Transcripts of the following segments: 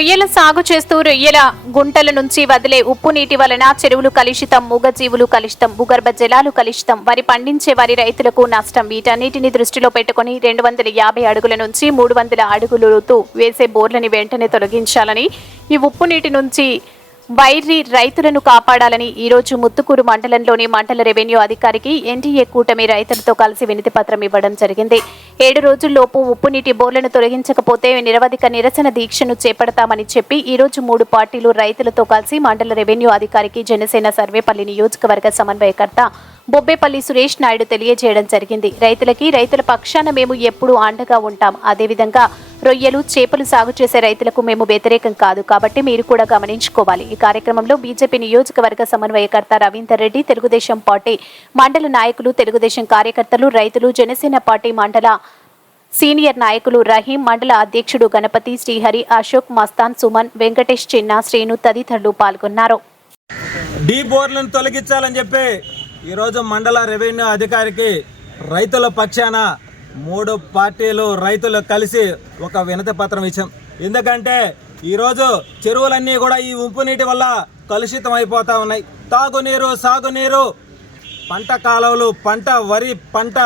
రొయ్యల సాగు చేస్తూ రొయ్యల గుంటల నుంచి వదిలే ఉప్పు నీటి వలన చెరువులు కలుషితం మూగజీవులు కలుషితం భూగర్భ జలాలు కలుషితం. వరి పండించే వరి రైతులకు నష్టం. వీటన్నిటిని దృష్టిలో పెట్టుకుని రెండు వందల యాభై అడుగుల నుంచి మూడు వందల అడుగులు వేసే బోర్లని వెంటనే తొలగించాలని ఈ ఉప్పు నీటి నుంచి వైరి రైతులను కాపాడాలని ఈ రోజు ముత్తుకూరు మండలంలోని మండల రెవెన్యూ అధికారికి ఎన్డీఏ కూటమి రైతులతో కలిసి వినతి పత్రం ఇవ్వడం జరిగింది. ఏడు రోజుల్లోపు ఉప్పు నీటి బోర్లను తొలగించకపోతే నిరవధిక నిరసన దీక్షను చేపడతామని చెప్పి ఈ రోజు మూడు పార్టీలు రైతులతో కలిసి మండల రెవెన్యూ అధికారికి జనసేన సర్వేపల్లి నియోజకవర్గ సమన్వయకర్త బొబ్బేపల్లి సురేష్ నాయుడు తెలియజేయడం జరిగింది. రైతులకి రైతుల పక్షాన మేము ఎప్పుడూ అండగా ఉంటాం. అదేవిధంగా రొయ్యలు చేపలు సాగు చేసే రైతులకు మేము వ్యతిరేకం కాదు. కాబట్టి మీరు కూడా గమనించుకోవాలి. ఈ కార్యక్రమంలో బీజేపీ నియోజకవర్గ సమన్వయకర్త రవీందర్ రెడ్డి తెలుగుదేశం పార్టీ మండల నాయకులు తెలుగుదేశం కార్యకర్తలు రైతులు జనసేన పార్టీ మండల సీనియర్ నాయకులు రహీం మండల అధ్యక్షుడు గణపతి శ్రీహరి అశోక్ మస్తాన్ సుమన్ వెంకటేష్ చిన్న శ్రీను తదితరులు పాల్గొన్నారు. డీ బోర్లను తొలగించాలని చెప్పి ఈరోజు మండల రెవెన్యూ అధికారికి రైతుల పక్షాన మూడు పార్టీలు రైతులు కలిసి ఒక వినతి పత్రం ఇచ్చాం. ఎందుకంటే ఈరోజు చెరువులన్నీ కూడా ఈ ఉప్పు నీటి వల్ల కలుషితం అయిపోతూ ఉన్నాయి. తాగునీరు సాగునీరు పంట కాలువలు పంట వరి పంట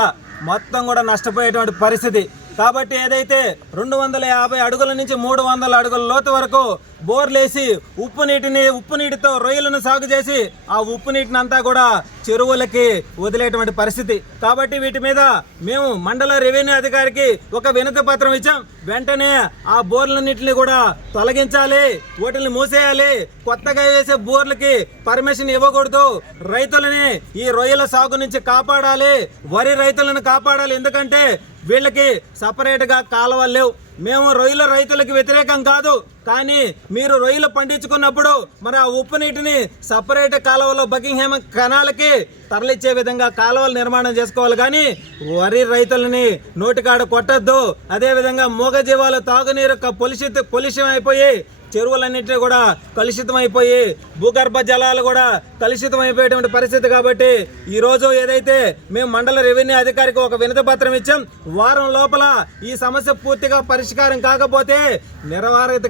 మొత్తం కూడా నష్టపోయేటువంటి పరిస్థితి. కాబట్టి ఏదైతే రెండు వందల యాభై అడుగుల నుంచి మూడు వందల అడుగుల లోతు వరకు బోర్లేసి ఉప్పు నీటిని ఉప్పు నీటితో రొయ్యలను సాగు చేసి ఆ ఉప్పు నీటిని అంతా కూడా చెరువులకి వదిలేటువంటి పరిస్థితి. కాబట్టి వీటి మీద మేము మండల రెవెన్యూ అధికారికి ఒక వినతి పత్రం ఇచ్చాం. వెంటనే ఆ బోర్లన్నింటినీ కూడా తొలగించాలి వాటిని మూసేయాలి. కొత్తగా వేసే బోర్లకి పర్మిషన్ ఇవ్వకూడదు. రైతులని ఈ రొయ్యల సాగు నుంచి కాపాడాలి. వరి రైతులను కాపాడాలి. ఎందుకంటే వీళ్ళకి సపరేట్గా కాలువలు లేవు. మేము రొయ్యల రైతులకు వ్యతిరేకం కాదు. కానీ మీరు రొయ్యలు పండించుకున్నప్పుడు మరి ఆ ఉప్పు నీటిని సపరేట్ కాలువలో బకింగ్హేమ కణాలకి తరలిచ్చే విధంగా కాలువలు నిర్మాణం చేసుకోవాలి. కానీ వరి రైతులని నోటికాడ కొట్టద్దు. అదేవిధంగా మూగజీవాలు తాగునీరు క- పొలిషం అయిపోయి చెరువులన్నింటినీ కూడా కలుషితం అయిపోయి భూగర్భ జలాలు కూడా కలుషితం అయిపోయేటువంటి పరిస్థితి కాబట్టి ఈ రోజు ఏదైతే మేము మండల రెవెన్యూ అధికారికి ఒక వినతి పత్రం ఇచ్చాం వారం లోపల ఈ సమస్య పూర్తిగా పరిష్కారం కాకపోతే నిరవారిత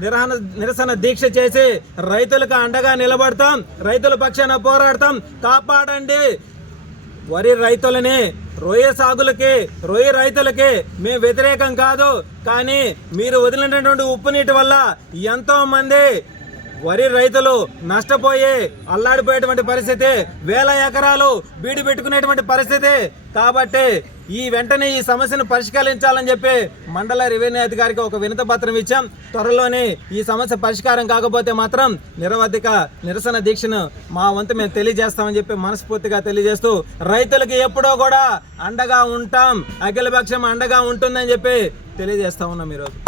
నిరహన నిరసన దీక్ష చేసి రైతులకు అండగా నిలబడతాం రైతుల పక్షాన పోరాడతాం. కాపాడండి. వరి రైతులని రొయ్య సాగులకి రొయ్య రైతులకి మేము వ్యతిరేకం కాదు. కానీ మీరు వదిలినటువంటి ఉప్పు నీటి వల్ల ఎంతో మంది వరి రైతులు నష్టపోయి అల్లాడిపోయేటువంటి పరిస్థితి వేల ఎకరాలు బీడి పెట్టుకునేటువంటి పరిస్థితి. కాబట్టి ఈ వెంటనే ఈ సమస్యను పరిష్కరించాలని చెప్పి మండల రెవెన్యూ అధికారికి ఒక వినత పత్రం ఇచ్చాం. త్వరలోనే ఈ సమస్య పరిష్కారం కాకపోతే మాత్రం నిరవధిక నిరసన దీక్షను మా వంతు మేము తెలియజేస్తామని చెప్పి మనస్ఫూర్తిగా తెలియజేస్తూ రైతులకు ఎప్పుడో కూడా అండగా ఉంటాం. అఖిలపక్షం అండగా ఉంటుందని చెప్పి తెలియజేస్తా ఉన్నాం ఈరోజు.